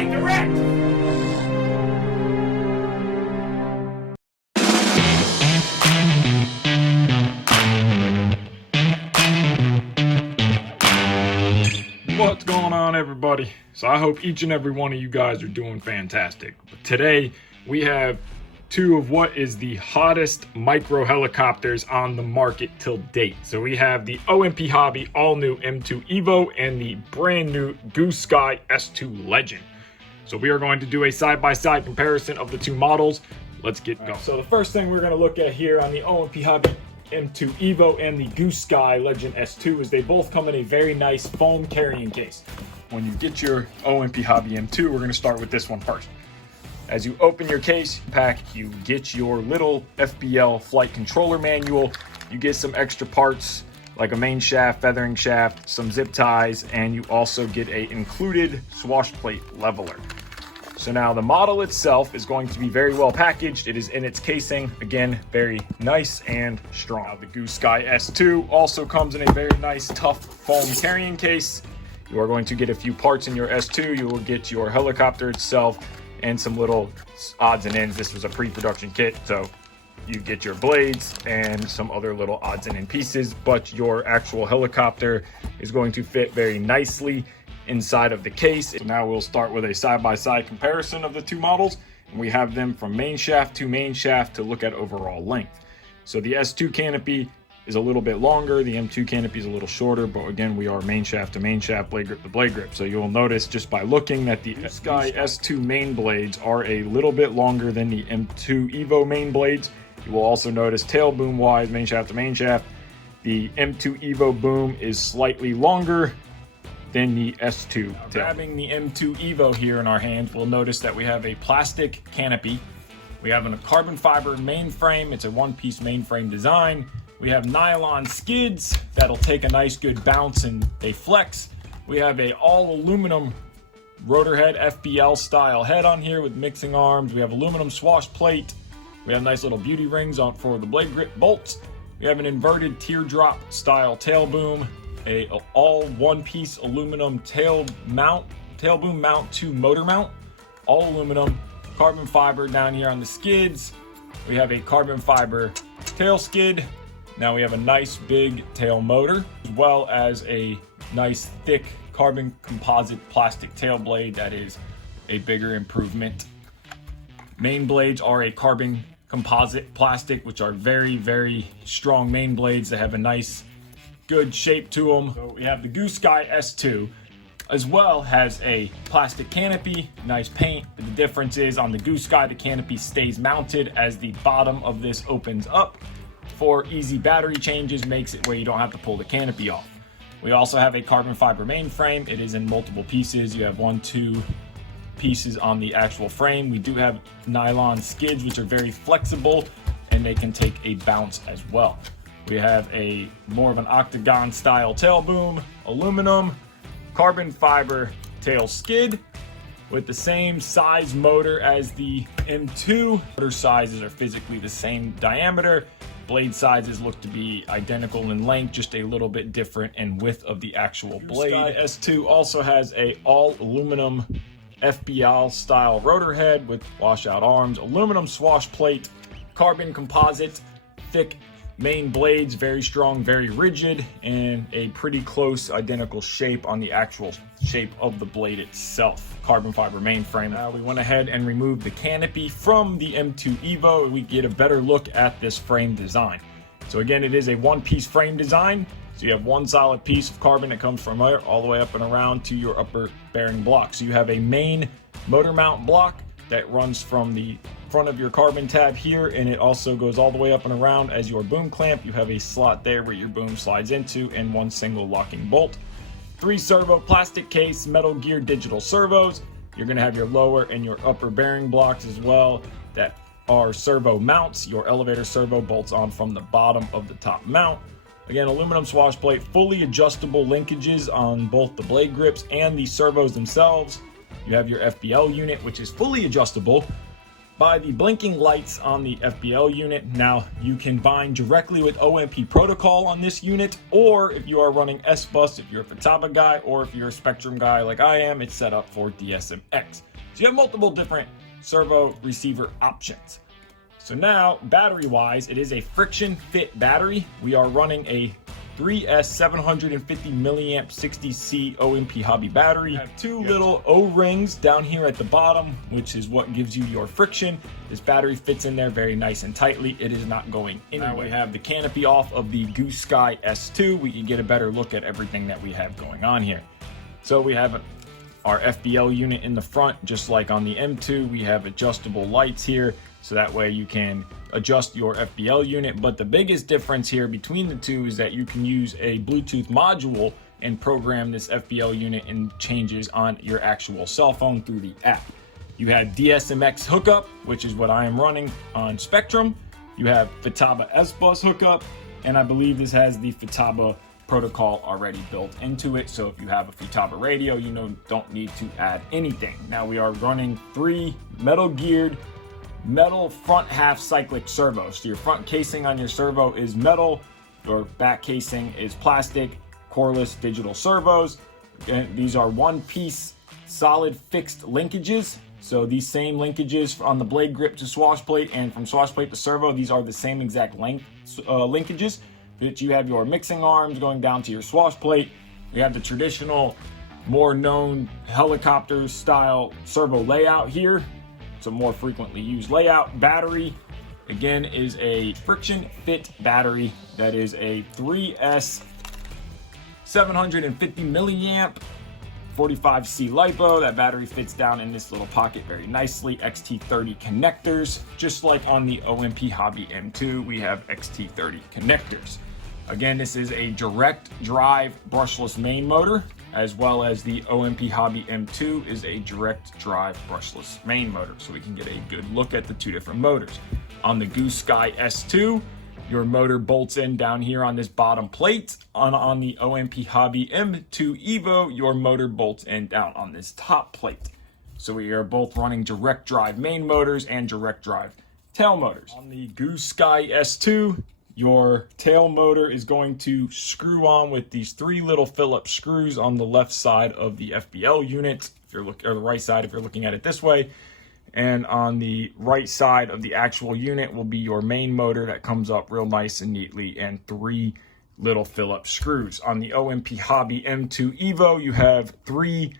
Helidirect! What's going on, everybody? So I hope each and every one of you guys are doing fantastic. But today we have two of what is the hottest micro helicopters on the market till date. So we have the OMP Hobby all new M2 EVO and the brand new Goosky S2 Legend. So we are going to do a side-by-side comparison of the two models. Let's get going. So the first thing we're going to look at here on the OMP Hobby M2 EVO and the Goosky Legend S2 is they both come in a very nice foam carrying case. When you get your OMP Hobby M2, we're going to start with this one first. As you open your case pack, you get your little FBL flight controller manual. You get some extra parts like a main shaft, feathering shaft, some zip ties, and you also get a included swash plate leveler. So now the model itself is going to be very well packaged. It is in its casing, again, very nice and strong. Now the Goosky S2 also comes in a very nice, tough foam carrying case. You are going to get a few parts in your S2. You will get your helicopter itself and some little odds and ends. This was a pre-production kit, so you get your blades and some other little odds and end pieces, but your actual helicopter is going to fit very nicely inside of the case. So now we'll start with a side-by-side comparison of the two models, and we have them from main shaft to main shaft to look at overall length. So the S2 canopy is a little bit longer, the M2 canopy is a little shorter, but again, we are main shaft to main shaft, blade grip to blade grip. So you'll notice just by looking that the Goosky S2 main blades are a little bit longer than the M2 EVO main blades. You will also notice tail boom wise, main shaft to main shaft, the M2 EVO boom is slightly longer than the S2. Now, grabbing the M2 EVO here in our hands, we'll notice that we have a plastic canopy. We have a carbon fiber mainframe. It's a one-piece mainframe design. We have nylon skids that'll take a nice good bounce and they flex. We have a all aluminum rotor head, FBL style head on here with mixing arms. We have aluminum swash plate. We have nice little beauty rings on for the blade grip bolts. We have an inverted teardrop style tail boom, a all one-piece aluminum tail boom mount to motor mount, all aluminum, carbon fiber down here on the skids. We have a carbon fiber tail skid. Now we have a nice big tail motor, as well as a nice thick carbon composite plastic tail blade that is a bigger improvement. Main blades are a carbon composite plastic, which are very, very strong main blades that have a nice good shape to them. So we have the Goosky S2 as well, has a plastic canopy, nice paint. The difference is on the Goosky, the canopy stays mounted as the bottom of this opens up. For easy battery changes, makes it where you don't have to pull the canopy off. We also have a carbon fiber mainframe. It is in multiple pieces. You have 2 pieces on the actual frame. We do have nylon skids, which are very flexible and they can take a bounce as well. We have a more of an octagon style tail boom, aluminum, carbon fiber tail skid with the same size motor as the M2. Motor sizes are physically the same diameter. Blade sizes look to be identical in length, just a little bit different in width of the actual blade. Goosky S2 also has a all aluminum FBL style rotor head with washout arms, aluminum swash plate, carbon composite, thick main blades, very strong, very rigid, and a pretty close identical shape on the actual shape of the blade itself. Carbon fiber mainframe. Now we went ahead and removed the canopy from the M2 EVO. We get a better look at this frame design. So again, it is a one-piece frame design. So you have one solid piece of carbon that comes from there all the way up and around to your upper bearing block. So you have a main motor mount block that runs from the front of your carbon tab here, and it also goes all the way up and around as your boom clamp. You have a slot there where your boom slides into and one single locking bolt. 3 servo plastic case, metal gear digital servos. You're going to have your lower and your upper bearing blocks as well that are servo mounts. Your elevator servo bolts on from the bottom of the top mount. Again, aluminum swash plate, fully adjustable linkages on both the blade grips and the servos themselves. You have your FBL unit, which is fully adjustable by the blinking lights on the FBL unit. Now you can bind directly with OMP protocol on this unit, or if you are running S-Bus, if you're a Futaba guy, or if you're a Spectrum guy like I am, it's set up for DSMX. So you have multiple different servo receiver options. So now, battery-wise, it is a friction fit battery. We are running a 3S 750 milliamp 60C OMP hobby battery. I have two little O-rings down here at the bottom, which is what gives you your friction. This battery fits in there very nice and tightly. It is not going anywhere. Now we have the canopy off of the Goosky S2. We can get a better look at everything that we have going on here. So we have our FBL unit in the front, just like on the M2. We have adjustable lights here, so that way you can adjust your FBL unit. But the biggest difference here between the two is that you can use a Bluetooth module and program this FBL unit and changes on your actual cell phone through the app. You have DSMX hookup, which is what I am running on Spectrum. You have Futaba S-Bus hookup, and I believe this has the Futaba protocol already built into it. So if you have a Futaba radio, you don't need to add anything. Now we are running 3 metal geared metal front half cyclic servos. So your front casing on your servo is metal, your back casing is plastic, coreless digital servos. And these are one piece solid fixed linkages. So these same linkages on the blade grip to swash plate and from swash plate to servo, these are the same exact length linkages. That you have your mixing arms going down to your swash plate. You have the traditional, more known helicopter style servo layout here. It's a more frequently used layout. Battery, again, is a friction fit battery that is a 3S 750 milliamp 45C LiPo. That battery fits down in this little pocket very nicely. Xt30 connectors, just like on the OMP Hobby M2, we have Xt30 connectors. Again, this is a direct drive brushless main motor, as well as the OMP Hobby M2 is a direct drive brushless main motor. So we can get a good look at the two different motors. On the Goosky S2, your motor bolts in down here on this bottom plate. On the OMP Hobby M2 EVO, your motor bolts in down on this top plate. So we are both running direct drive main motors and direct drive tail motors. On the Goosky S2, your tail motor is going to screw on with these 3 little Phillips screws on the left side of the FBL unit, if you're or the right side if you're looking at it this way. And on the right side of the actual unit will be your main motor that comes up real nice and neatly, and 3 little Phillips screws. On the OMP Hobby M2 EVO, you have 3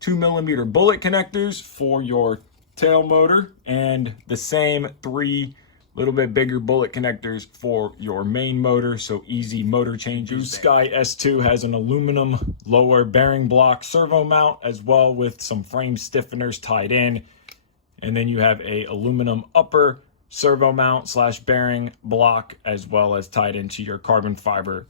2mm bullet connectors for your tail motor, and the same 3 little bit bigger bullet connectors for your main motor, so easy motor changes. Goosky S2 has an aluminum lower bearing block servo mount, as well with some frame stiffeners tied in. And then you have a aluminum upper servo mount / bearing block, as well as tied into your carbon fiber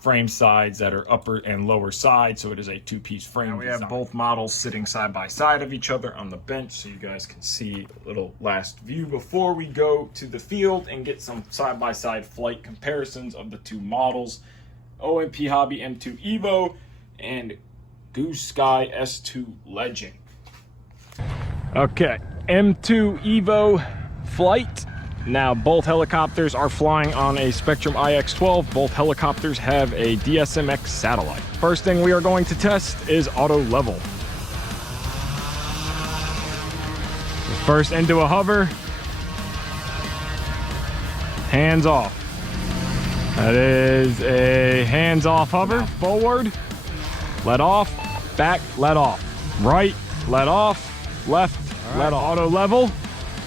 frame sides that are upper and lower side. So it is a 2-piece frame. Now we have both models sitting side by side of each other on the bench, so you guys can see a little last view before we go to the field and get some side by side flight comparisons of the two models. OMP Hobby M2 EVO and Goosky S2 Legend. Okay, M2 EVO flight. Now both helicopters are flying on a Spectrum IX12. Both helicopters have a DSMX satellite. First thing we are going to test is auto level. First into a hover. Hands off. That is a hands off hover. Now forward, let off, back, let off. Right, let off, left, let off. Auto level,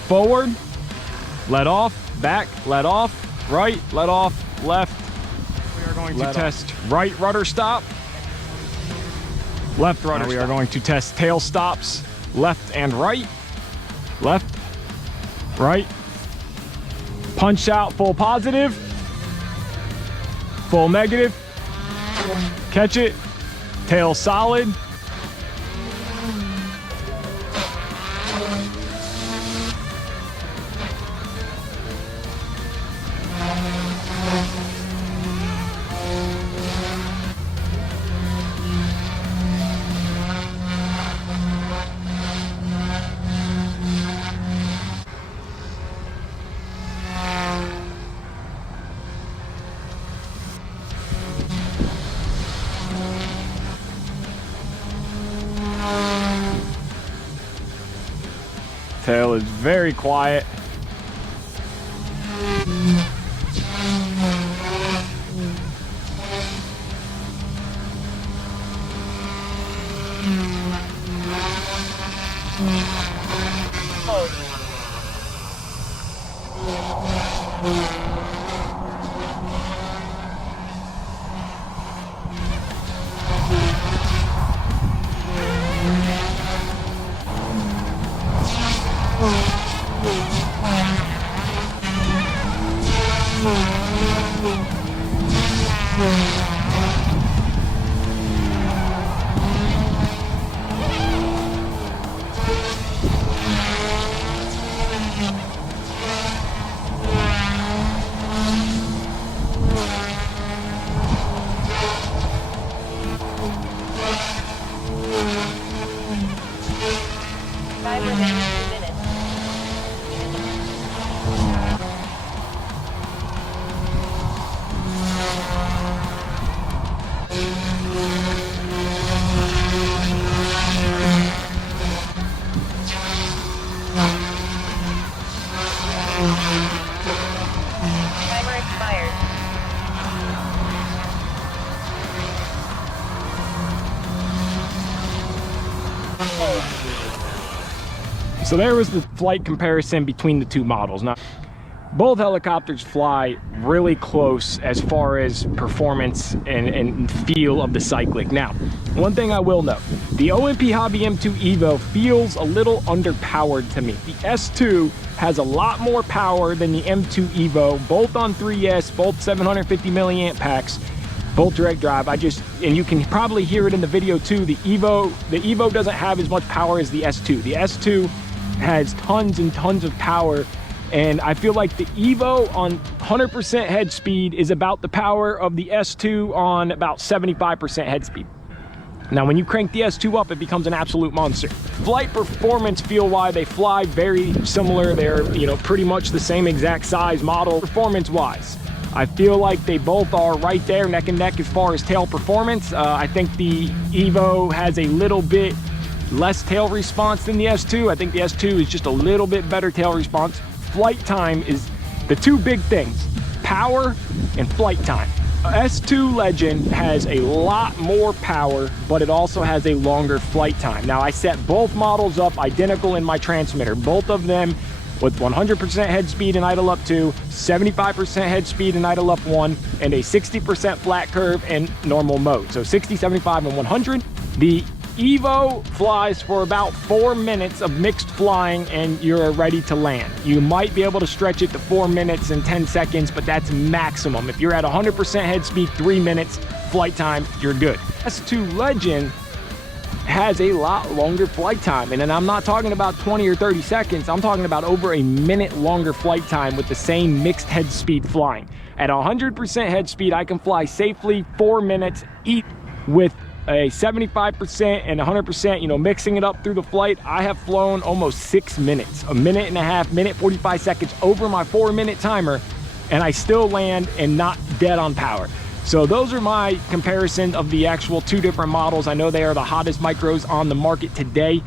forward, let off, back, let off, right, let off, left. We are going to test right rudder stop, left rudder stop. We are going to test tail stops, left and right, left, right. Punch out full positive, full negative, catch it, tail solid. Tail is very quiet. Timer expired. So there was the flight comparison between the two models. Now, both helicopters fly really close as far as performance and feel of the cyclic. Now, one thing I will note, the OMP M2 EVO feels a little underpowered to me. The S2 has a lot more power than the M2 EVO, both on 3S, both 750 milliamp packs, both direct drive. And you can probably hear it in the video too, the EVO doesn't have as much power as the S2. The S2 has tons and tons of power, and I feel like the EVO on 100% head speed is about the power of the S2 on about 75% head speed. Now, when you crank the S2 up, it becomes an absolute monster. Flight performance feel-wise, they fly very similar. They're, pretty much the same exact size model. Performance-wise, I feel like they both are right there, neck and neck as far as tail performance. I think the EVO has a little bit less tail response than the S2. I think the S2 is just a little bit better tail response. Flight time is the two big things: power and flight time. S2 Legend has a lot more power, but it also has a longer flight time. Now, I set both models up identical in my transmitter, both of them with 100% head speed in idle up 2, 75% head speed in idle up 1, and a 60% flat curve in normal mode. So 60, 75, and 100. The EVO flies for about 4 minutes of mixed flying and you're ready to land. You might be able to stretch it to 4 minutes and 10 seconds, but that's maximum. If you're at 100% head speed, 3 minutes flight time, you're good. S2 Legend has a lot longer flight time, and then I'm not talking about 20 or 30 seconds. I'm talking about over a minute longer flight time with the same mixed head speed flying. At 100% head speed, I can fly safely 4 minutes, eat with a 75% and 100%, mixing it up through the flight. I have flown almost 6 minutes, a minute and a half, minute 45 seconds over my 4-minute timer, and I still land and not dead on power. So those are my comparison of the actual two different models. I know they are the hottest micros on the market today.